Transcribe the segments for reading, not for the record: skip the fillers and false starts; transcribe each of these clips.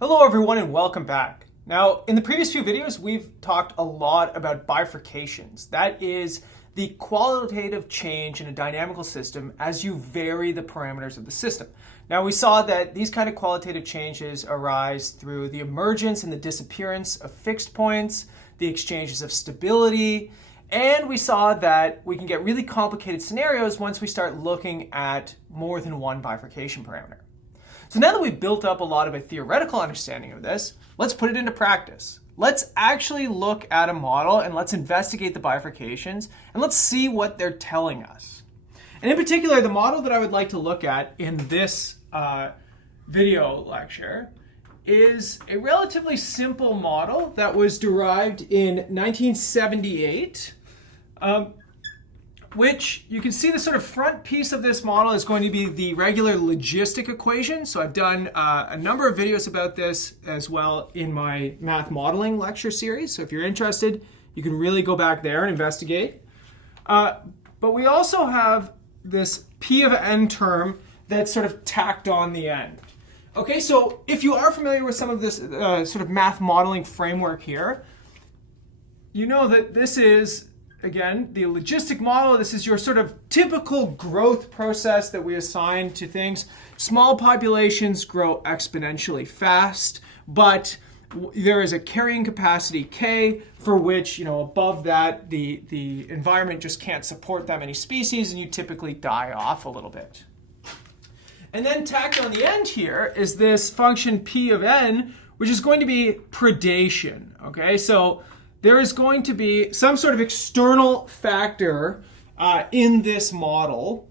Hello everyone and welcome back. Now, in the previous few videos, we've talked a lot about bifurcations. That is the qualitative change in a dynamical system as you vary the parameters of the system. Now, we saw that these kind of qualitative changes arise through the emergence and the disappearance of fixed points, the exchanges of stability, and we saw that we can get really complicated scenarios once we start looking at more than one bifurcation parameter. So now that we've built up a lot of a theoretical understanding of this, let's put it into practice. Let's actually look at a model and let's investigate the bifurcations and let's see what they're telling us. And in particular, the model that I would like to look at in this video lecture is a relatively simple model that was derived in 1978. Which you can see the sort of front piece of this model is going to be the regular logistic equation. So I've done a number of videos about this as well in my math modeling lecture series. So if you're interested, you can really go back there and investigate. But we also have this P of n term that's sort of tacked on the end. Okay, so if you are familiar with some of this sort of math modeling framework here, you know that this is, again, the logistic model. This is your sort of typical growth process that we assign to things. Small populations grow exponentially fast, but there is a carrying capacity K for which, above that, the environment just can't support that many species, and you typically die off a little bit. And then tacked on the end here is this function P of n, which is going to be predation. Okay, so there is going to be some sort of external factor in this model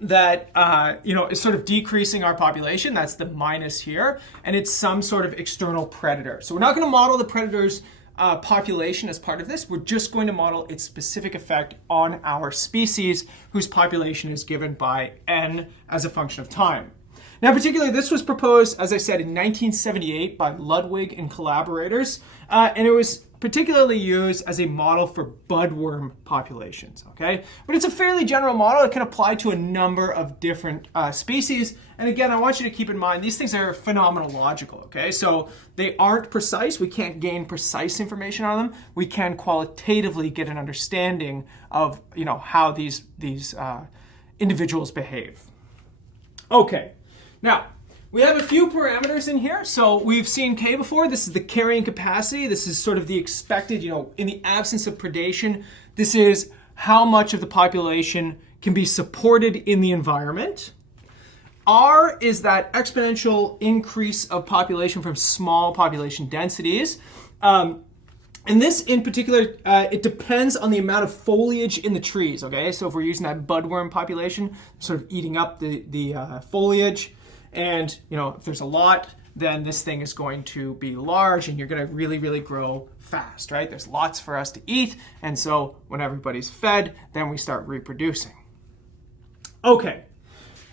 that is sort of decreasing our population. That's the minus here, and it's some sort of external predator. So we're not going to model the predator's population as part of this. We're just going to model its specific effect on our species, whose population is given by n as a function of time. Now, particularly, this was proposed, as I said, in 1978 by Ludwig and collaborators, and it was particularly used as a model for budworm populations, okay? But it's a fairly general model. It can apply to a number of different species. And again, I want you to keep in mind, these things are phenomenological, okay? So they aren't precise. We can't gain precise information on them. We can qualitatively get an understanding of, how these individuals behave. Okay. Now, we have a few parameters in here. So we've seen K before. This is the carrying capacity. This is sort of the expected, in the absence of predation, this is how much of the population can be supported in the environment. R is that exponential increase of population from small population densities. And this in particular, it depends on the amount of foliage in the trees, okay? So if we're using that budworm population, sort of eating up the foliage, and if there's a lot, then this thing is going to be large and you're going to really, really grow fast, right? There's lots for us to eat. And so when everybody's fed, then we start reproducing. Okay.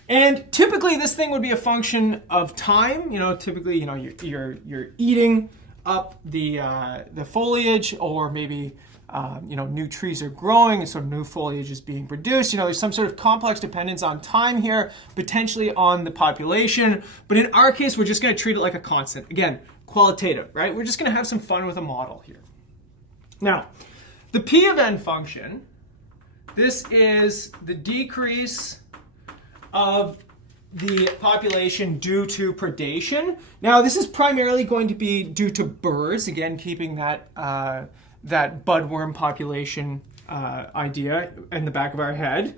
And typically this thing would be a function of time. Typically, you're eating up the foliage, or maybe new trees are growing and sort of new foliage is being produced. There's some sort of complex dependence on time here, potentially on the population. But in our case, we're just going to treat it like a constant. Again, qualitative, right? We're just going to have some fun with a model here. Now, the P of n function, this is the decrease of the population due to predation. Now, this is primarily going to be due to birds, again, keeping that budworm population idea in the back of our head.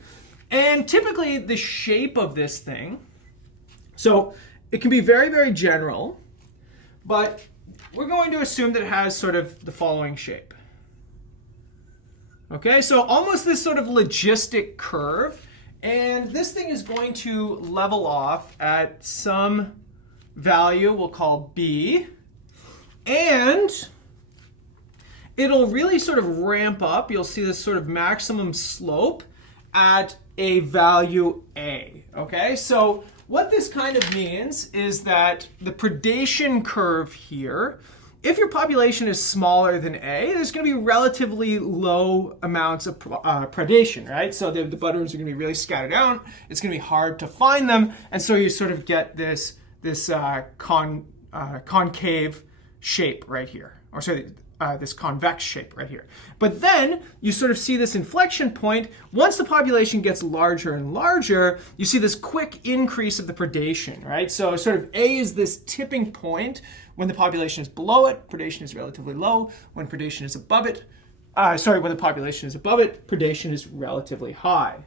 And typically the shape of this thing, so it can be very, very general, but we're going to assume that it has sort of the following shape. Okay, so almost this sort of logistic curve, and this thing is going to level off at some value we'll call B, and it'll really sort of ramp up. You'll see this sort of maximum slope at a value A, okay? So what this kind of means is that the predation curve here, if your population is smaller than A, there's going to be relatively low amounts of predation, right? So the budworms are going to be really scattered out. It's going to be hard to find them. And so you sort of get this concave shape right here, or sorry, this convex shape right here. But then you sort of see this inflection point. Once the population gets larger and larger, you see this quick increase of the predation, right? So sort of A is this tipping point. When the population is below it, predation is relatively low. When predation is above it, when the population is above it, predation is relatively high.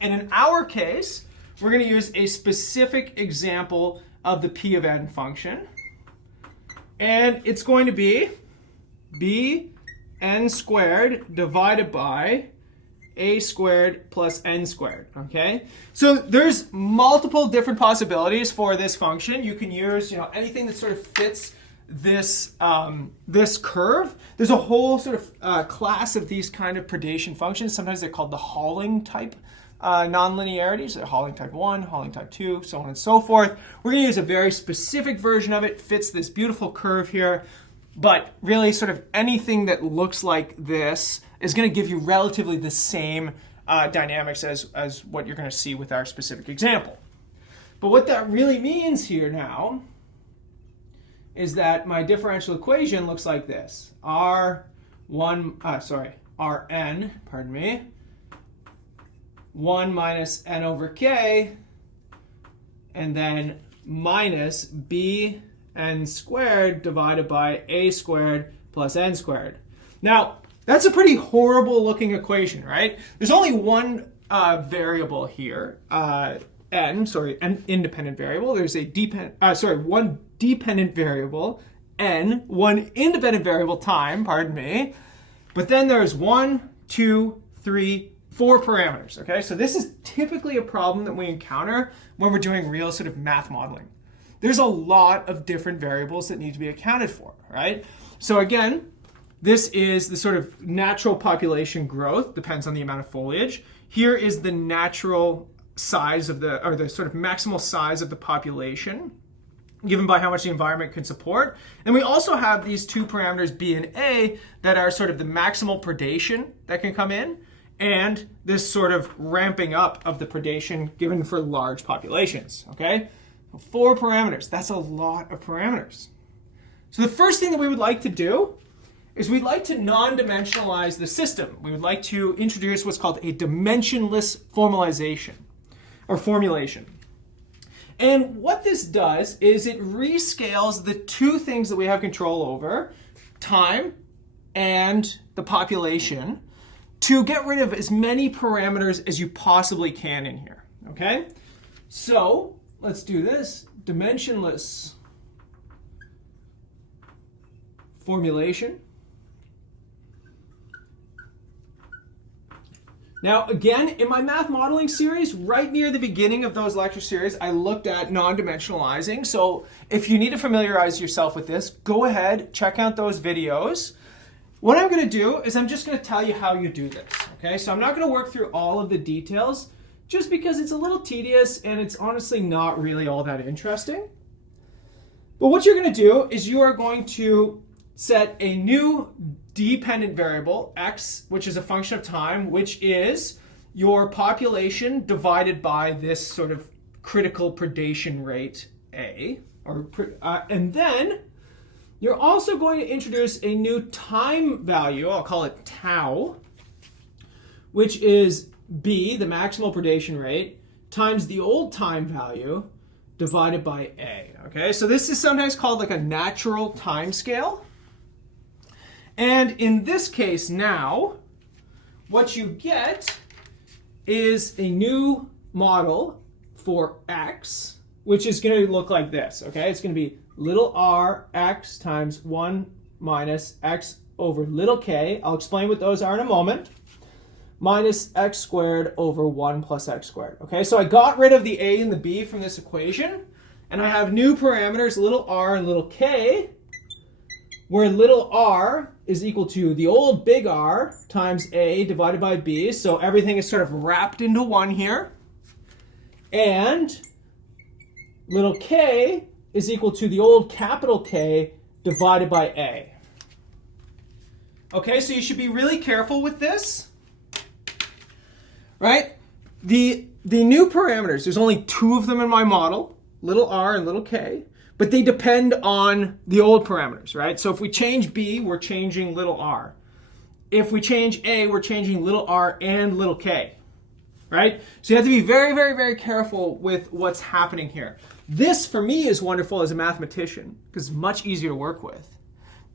And in our case, we're going to use a specific example of the P of n function. And it's going to be bn squared divided by a squared plus n squared, okay? So there's multiple different possibilities for this function. You can use, anything that sort of fits this, this curve. There's a whole sort of class of these kind of predation functions. Sometimes they're called the Halling type nonlinearities. They're Halling type 1, Halling type 2, so on and so forth. We're going to use a very specific version of it. Fits this beautiful curve here. But really, sort of anything that looks like this is going to give you relatively the same dynamics as what you're going to see with our specific example. But what that really means here now is that my differential equation looks like this. Rn, 1 minus n over k, and then minus b n squared divided by a squared plus n squared. Now, that's a pretty horrible looking equation, right? There's only one variable here, an independent variable. There's a one dependent variable, n, one independent variable, time, but then there's 1, 2, 3, 4 parameters, okay? So this is typically a problem that we encounter when we're doing real sort of math modeling. There's a lot of different variables that need to be accounted for, right? So again, this is the sort of natural population growth, depends on the amount of foliage. Here is the natural size of the sort of maximal size of the population, given by how much the environment can support. And we also have these two parameters, B and A, that are sort of the maximal predation that can come in, and this sort of ramping up of the predation given for large populations, okay? 4 parameters, that's a lot of parameters. So the first thing that we would like to do is we'd like to non-dimensionalize the system. We would like to introduce what's called a dimensionless formulation. And what this does is it rescales the two things that we have control over, time and the population, to get rid of as many parameters as you possibly can in here, okay? So let's do this, dimensionless formulation. Now, again, in my math modeling series, right near the beginning of those lecture series, I looked at non-dimensionalizing. So if you need to familiarize yourself with this, go ahead, check out those videos. What I'm going to do is I'm just going to tell you how you do this, okay? So I'm not going to work through all of the details just because it's a little tedious and it's honestly not really all that interesting. But what you're going to do is you are going to set a new dependent variable, x, which is a function of time, which is your population divided by this sort of critical predation rate, a, and then you're also going to introduce a new time value, I'll call it tau, which is b, the maximal predation rate, times the old time value divided by a, okay? So this is sometimes called like a natural time scale. And in this case now, what you get is a new model for x, which is going to look like this, okay? It's going to be little r x times 1 minus x over little k. I'll explain what those are in a moment. Minus x squared over 1 plus x squared, okay? So I got rid of the a and the b from this equation, and I have new parameters, little r and little k, where little r is equal to the old big R times a divided by b. So everything is sort of wrapped into one here. And little k is equal to the old capital K divided by a. Okay, so you should be really careful with this, right? The new parameters, there's only 2 of them in my model, little r and little k. but they depend on the old parameters, right? So if we change b, we're changing little r. If we change a, we're changing little r and little k, right? So you have to be very, very, very careful with what's happening here. This, for me, is wonderful as a mathematician because it's much easier to work with.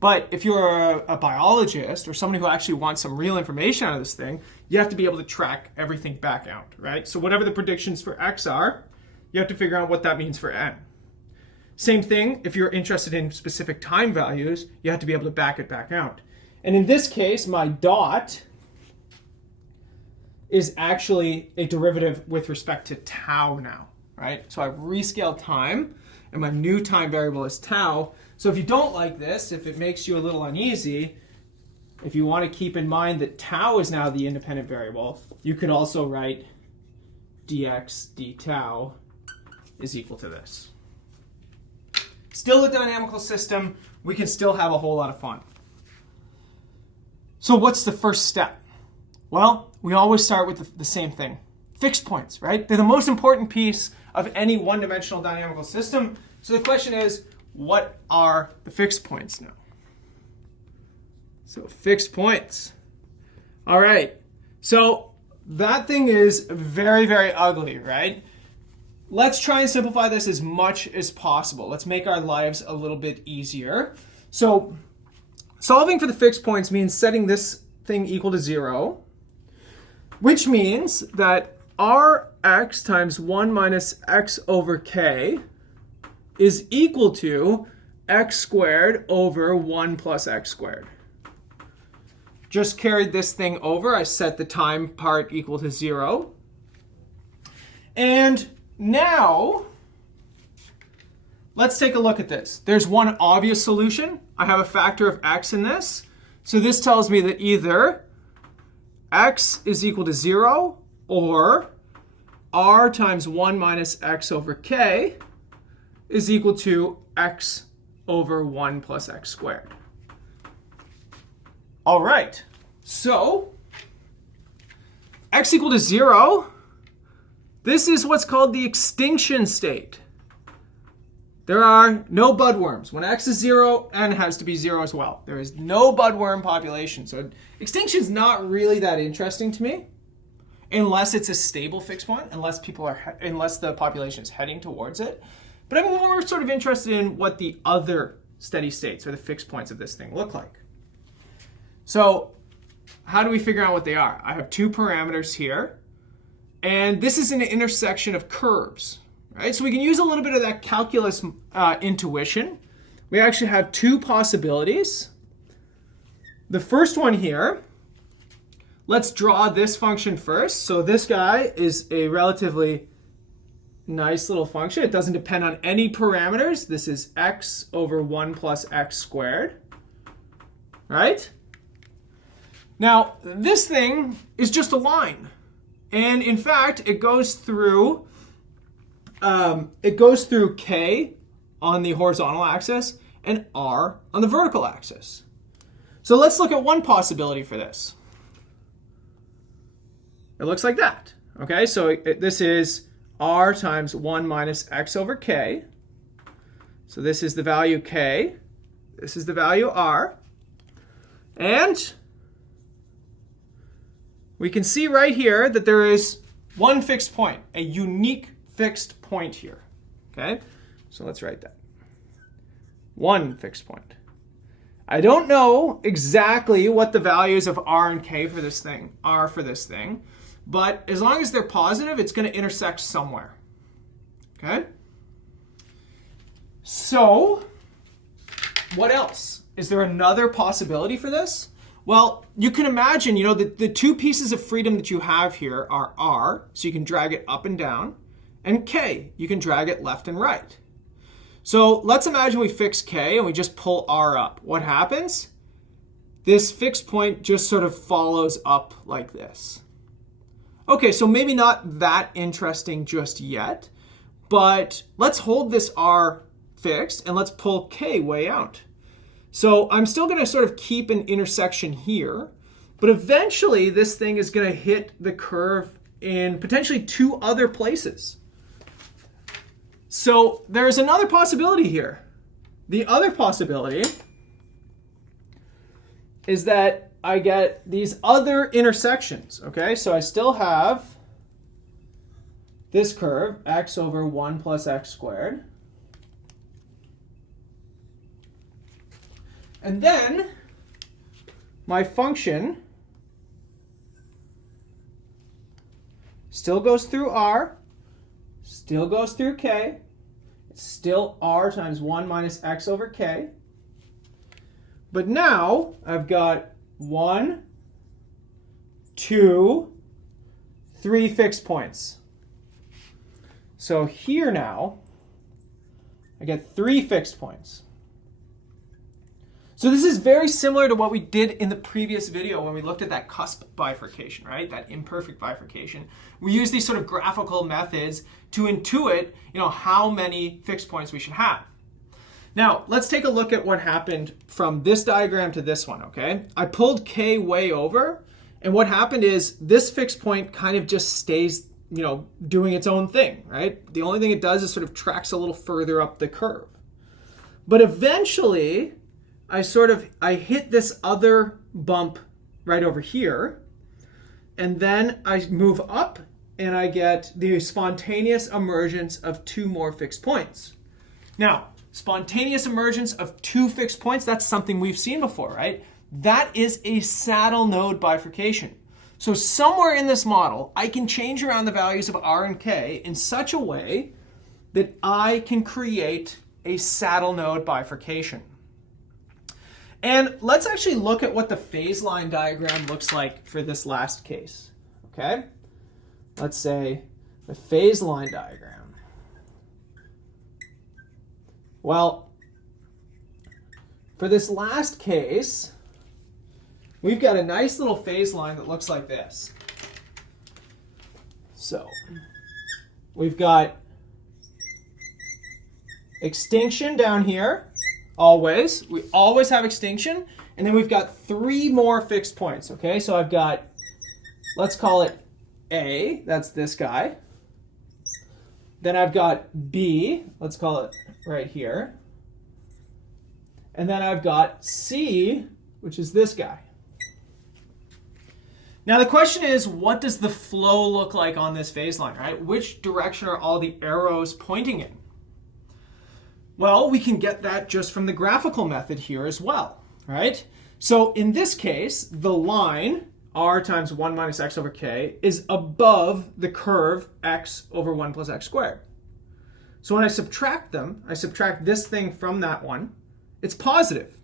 But if you're a biologist or somebody who actually wants some real information out of this thing, you have to be able to track everything back out, right? So whatever the predictions for x are, you have to figure out what that means for n. Same thing, if you're interested in specific time values, you have to be able to back it back out. And in this case, my dot is actually a derivative with respect to tau now, right? So I've rescaled time, and my new time variable is tau. So if you don't like this, if it makes you a little uneasy, if you want to keep in mind that tau is now the independent variable, you could also write dx d tau is equal to this. Still a dynamical system, we can still have a whole lot of fun. So what's the first step? Well, we always start with the same thing. Fixed points, right? They're the most important piece of any one-dimensional dynamical system. So the question is, what are the fixed points now? So fixed points. All right. So that thing is very, very ugly, right? Let's try and simplify this as much as possible. Let's make our lives a little bit easier. So solving for the fixed points means setting this thing equal to 0, which means that Rx times 1 minus x over k is equal to x squared over 1 plus x squared. Just carried this thing over. I set the time part equal to 0. And now, let's take a look at this. There's one obvious solution. I have a factor of x in this. So this tells me that either x is equal to 0 or r times 1 minus x over k is equal to x over 1 plus x squared. All right, so x equal to 0, this is what's called the extinction state. There are no budworms. When x is 0, n has to be 0 as well. There is no budworm population. So extinction is not really that interesting to me unless it's a stable fixed point, unless the population is heading towards it. But I'm more sort of interested in what the other steady states or the fixed points of this thing look like. So how do we figure out what they are? I have two parameters here, and this is an intersection of curves, right? So we can use a little bit of that calculus intuition. We actually have two possibilities. The first one here, let's draw this function first. So this guy is a relatively nice little function. It doesn't depend on any parameters. This is x over 1 plus x squared, right? Now, this thing is just a line. And in fact, it goes through k on the horizontal axis and r on the vertical axis. So let's look at one possibility for this. It looks like that. Okay, so this is r times 1 minus x over k. So this is the value k. This is the value r. And we can see right here that there is one fixed point, a unique fixed point here. Okay, so let's write that. One fixed point. I don't know exactly what the values of r and k for this thing are for this thing, but as long as they're positive, it's going to intersect somewhere. Okay? So, what else? Is there another possibility for this? Well, you can imagine, the two pieces of freedom that you have here are r, so you can drag it up and down, and k, you can drag it left and right. So let's imagine we fix k and we just pull r up. What happens? This fixed point just sort of follows up like this. Okay, so maybe not that interesting just yet, but let's hold this r fixed and let's pull k way out. So I'm still going to sort of keep an intersection here, but eventually this thing is going to hit the curve in potentially two other places. So there's another possibility here. The other possibility is that I get these other intersections, okay? So I still have this curve, x over 1 plus x squared. And then my function still goes through r, still goes through k. It's still r times 1 minus x over k. But now I've got 1, 2, 3 fixed points. So here now, I get 3 fixed points. So this is very similar to what we did in the previous video when we looked at that cusp bifurcation, right? That imperfect bifurcation. We use these sort of graphical methods to intuit, how many fixed points we should have. Now, let's take a look at what happened from this diagram to this one, okay? I pulled k way over, and what happened is this fixed point kind of just stays, doing its own thing, right? The only thing it does is sort of tracks a little further up the curve. But eventually, I hit this other bump right over here, and then I move up and I get the spontaneous emergence of 2 more fixed points. Now, spontaneous emergence of 2 fixed points, that's something we've seen before, right? That is a saddle node bifurcation. So somewhere in this model, I can change around the values of r and k in such a way that I can create a saddle node bifurcation. And let's actually look at what the phase line diagram looks like for this last case, okay? Let's say the phase line diagram. Well, for this last case, we've got a nice little phase line that looks like this. So we've got extinction down here. We always have extinction, and then we've got 3 more fixed points, okay? So I've got, let's call it A, that's this guy. Then I've got B, let's call it right here. And then I've got C, which is this guy. Now the question is, what does the flow look like on this phase line, right? Which direction are all the arrows pointing in? Well, we can get that just from the graphical method here as well, right? So in this case, the line, r times 1 minus x over k, is above the curve x over 1 plus x squared. So when I subtract them, I subtract this thing from that one, it's positive.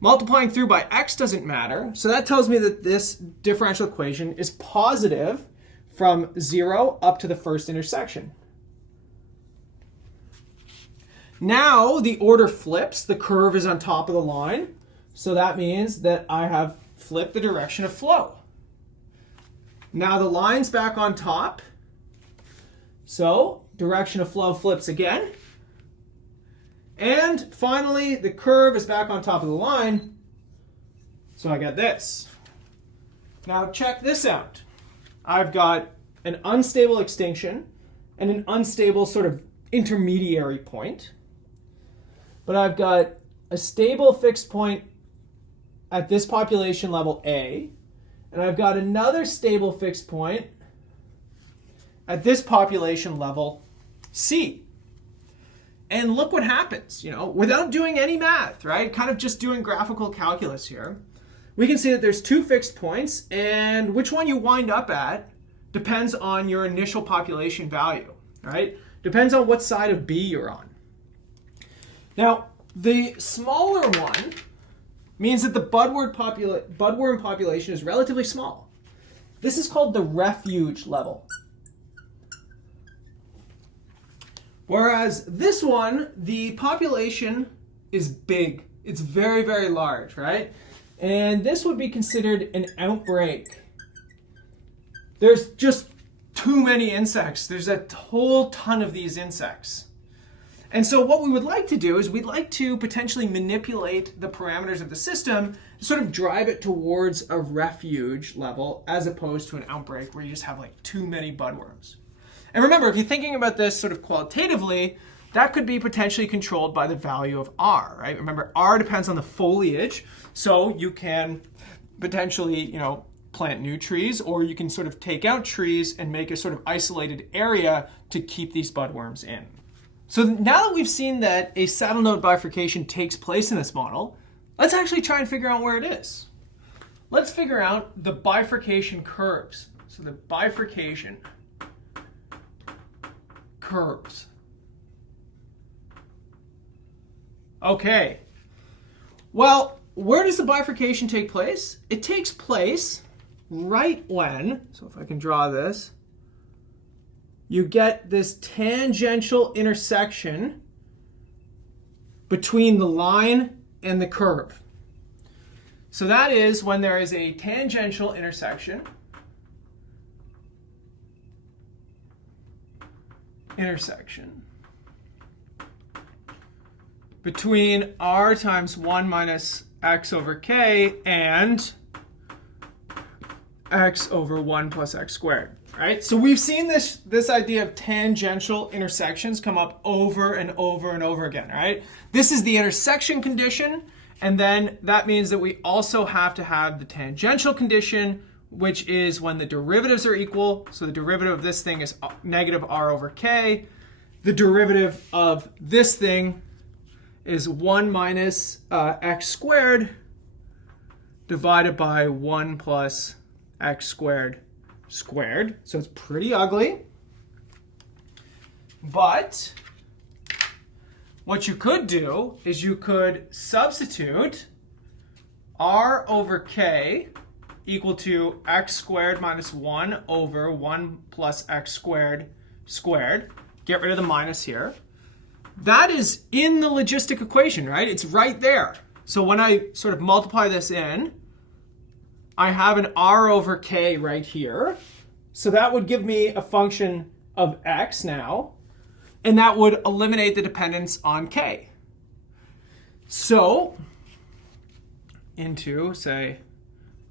Multiplying through by x doesn't matter, so that tells me that this differential equation is positive from 0 up to the first intersection. Now the order flips, the curve is on top of the line, so that means that I have flipped the direction of flow. Now the line's back on top, so direction of flow flips again. And finally, the curve is back on top of the line, so I get this. Now check this out. I've got an unstable extinction and an unstable sort of intermediary point. But I've got a stable fixed point at this population level A, and I've got another stable fixed point at this population level C. And look what happens, without doing any math, right? Kind of just doing graphical calculus here. We can see that there's 2 fixed points, and which one you wind up at depends on your initial population value, right? Depends on what side of B you're on. Now, the smaller one means that the budworm population is relatively small. This is called the refuge level. Whereas this one, the population is big. It's very, very large, right? And this would be considered an outbreak. There's just too many insects. There's a whole ton of these insects. And so what we would like to do is we'd like to potentially manipulate the parameters of the system to sort of drive it towards a refuge level as opposed to an outbreak where you just have like too many budworms. And remember, if you're thinking about this sort of qualitatively, that could be potentially controlled by the value of R, right? Remember, R depends on the foliage, so you can potentially, plant new trees, or you can sort of take out trees and make a sort of isolated area to keep these budworms in. So now that we've seen that a saddle node bifurcation takes place in this model, let's actually try and figure out where it is. Let's figure out the bifurcation curves. So the bifurcation curves. Okay. Well, where does the bifurcation take place? It takes place right when, so if I can draw this, you get this tangential intersection between the line and the curve. So that is when there is a tangential intersection between r times 1 minus x over k and x over 1 plus x squared, right? So we've seen this idea of tangential intersections come up over and over and over again, right? This is the intersection condition, and then that means that we also have to have the tangential condition, which is when the derivatives are equal. So the derivative of this thing is negative r over k. The derivative of this thing is 1 minus x squared divided by 1 plus x squared squared. So it's pretty ugly. But what you could do is you could substitute r over k equal to x squared minus 1 over 1 plus x squared squared. Get rid of the minus here. That is in the logistic equation, right? It's right there. So when I sort of multiply this in, I have an r over k right here. So that would give me a function of x now, and that would eliminate the dependence on k. So into, say,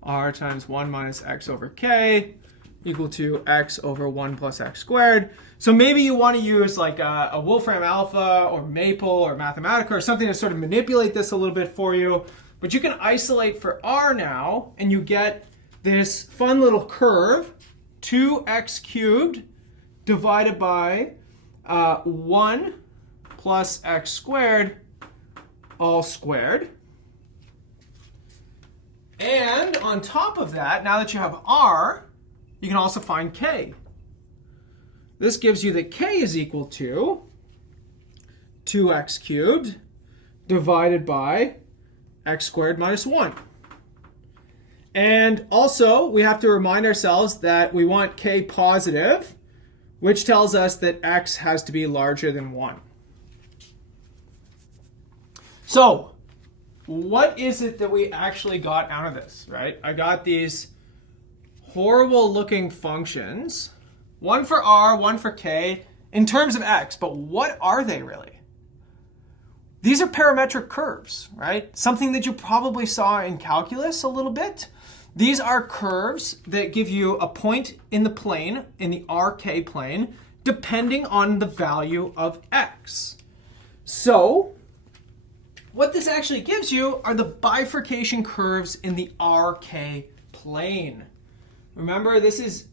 r times 1 minus x over k equal to x over 1 plus x squared. So maybe you want to use like a Wolfram Alpha or Maple or Mathematica or something to sort of manipulate this a little bit for you. But you can isolate for r now, and you get this fun little curve, 2x cubed divided by 1 plus x squared all squared. And on top of that, now that you have r, you can also find k. This gives you that k is equal to 2x cubed divided by x squared minus 1. And also, we have to remind ourselves that we want k positive, which tells us that x has to be larger than 1. So, what is it that we actually got out of this, right? I got these horrible looking functions, one for r, one for k, in terms of x, but what are they really? These are parametric curves, right? Something that you probably saw in calculus a little bit. These are curves that give you a point in the plane, in the RK plane, depending on the value of x. So what this actually gives you are the bifurcation curves in the RK plane. Remember, this is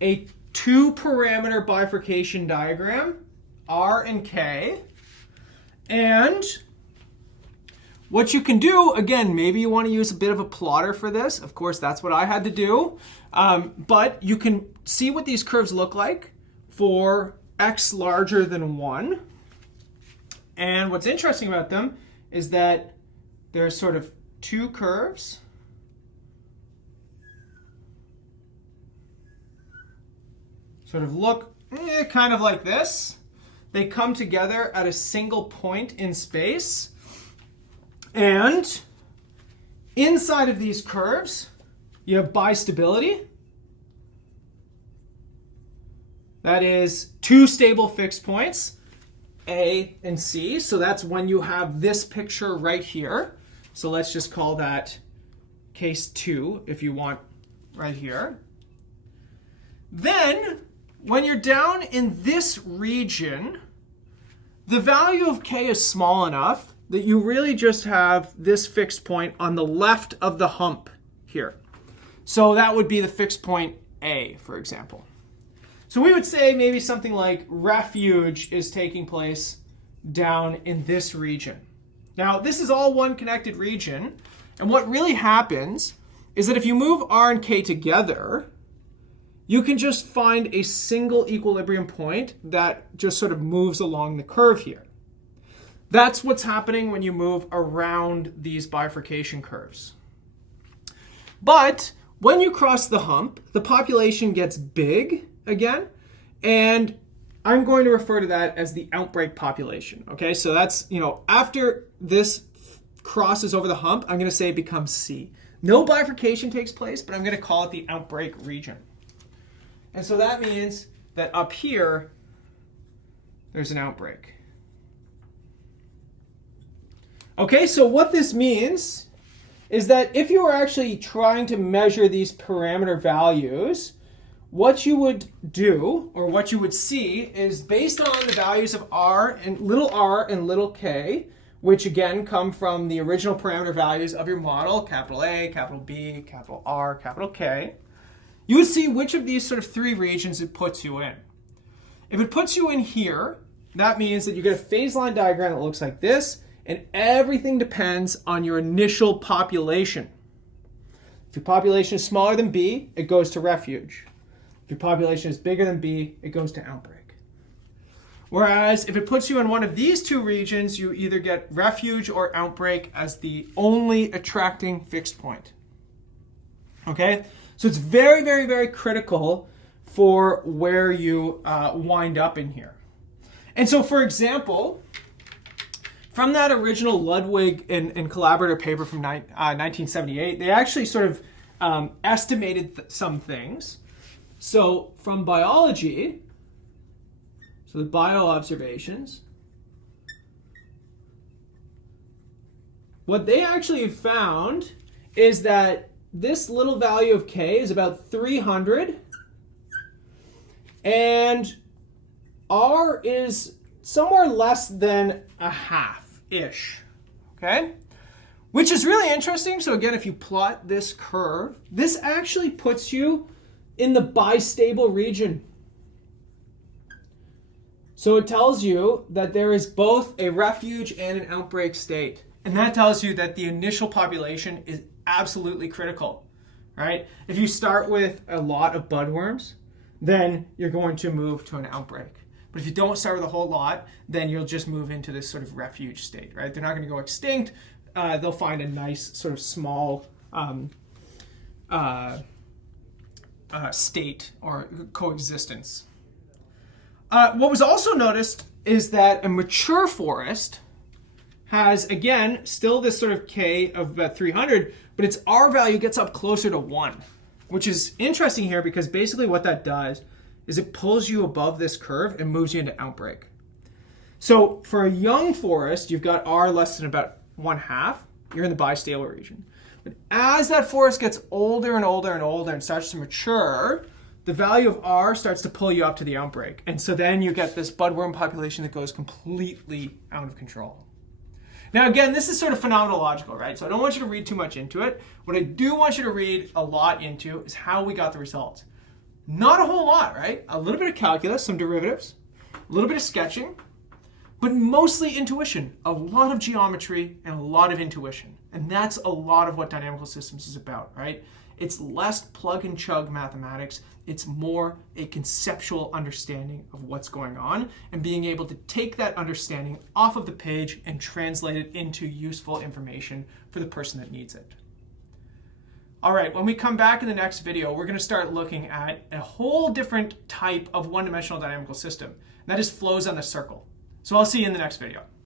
a 2-parameter bifurcation diagram, R and K. And what you can do, again, maybe you want to use a bit of a plotter for this. Of course, that's what I had to do. But you can see what these curves look like for x larger than 1. And what's interesting about them is that there's sort of 2 curves. Sort of look kind of like this. They come together at a single point in space. And inside of these curves, you have bistability. That is 2 stable fixed points, A and C. So that's when you have this picture right here. So let's just call that case 2 if you want right here. Then when you're down in this region, the value of k is small enough that you really just have this fixed point on the left of the hump here. So that would be the fixed point A, for example. So we would say maybe something like refuge is taking place down in this region. Now, this is all one connected region. And what really happens is that if you move R and K together, you can just find a single equilibrium point that just sort of moves along the curve here. That's what's happening when you move around these bifurcation curves. But when you cross the hump, the population gets big again, and I'm going to refer to that as the outbreak population. Okay, so that's, after this crosses over the hump, I'm going to say it becomes C. No bifurcation takes place, but I'm going to call it the outbreak region. And so that means that up here, there's an outbreak. Okay, so what this means is that if you were actually trying to measure these parameter values, what you would do, or what you would see, is based on the values of r and little k, which again come from the original parameter values of your model, capital A, capital B, capital R, capital K, you would see which of these sort of three regions it puts you in. If it puts you in here, that means that you get a phase line diagram that looks like this, and everything depends on your initial population. If your population is smaller than B, it goes to refuge. If your population is bigger than B, it goes to outbreak. Whereas if it puts you in one of these two regions, you either get refuge or outbreak as the only attracting fixed point. Okay? So it's very, very, very critical for where you wind up in here. And so, for example, from that original Ludwig and collaborator paper from 1978, they actually sort of estimated some things. So from biology, so the bio observations, what they actually found is that this little value of k is about 300, and r is somewhere less than a half-ish, okay? Which is really interesting. So again, if you plot this curve, this actually puts you in the bistable region. So it tells you that there is both a refuge and an outbreak state. And that tells you that the initial population is absolutely critical, right? If you start with a lot of budworms, then you're going to move to an outbreak. But if you don't start with a whole lot, then you'll just move into this sort of refuge state, right? They're not going to go extinct. They'll find a nice sort of small state or coexistence. What was also noticed is that a mature forest has, again, still this sort of K of about 300, but its R value gets up closer to 1, which is interesting here because basically what that does is it pulls you above this curve and moves you into outbreak. So for a young forest, you've got R less than about 1/2. You're in the bistable region. But as that forest gets older and older and older and starts to mature, the value of R starts to pull you up to the outbreak. And so then you get this budworm population that goes completely out of control. Now, again, this is sort of phenomenological, right? So I don't want you to read too much into it. What I do want you to read a lot into is how we got the results. Not a whole lot, right? A little bit of calculus, some derivatives, a little bit of sketching, but mostly intuition. A lot of geometry and a lot of intuition. And that's a lot of what dynamical systems is about, right? It's less plug and chug mathematics. It's more a conceptual understanding of what's going on and being able to take that understanding off of the page and translate it into useful information for the person that needs it. All right, when we come back in the next video, we're going to start looking at a whole different type of one-dimensional dynamical system. And that is flows on the circle. So I'll see you in the next video.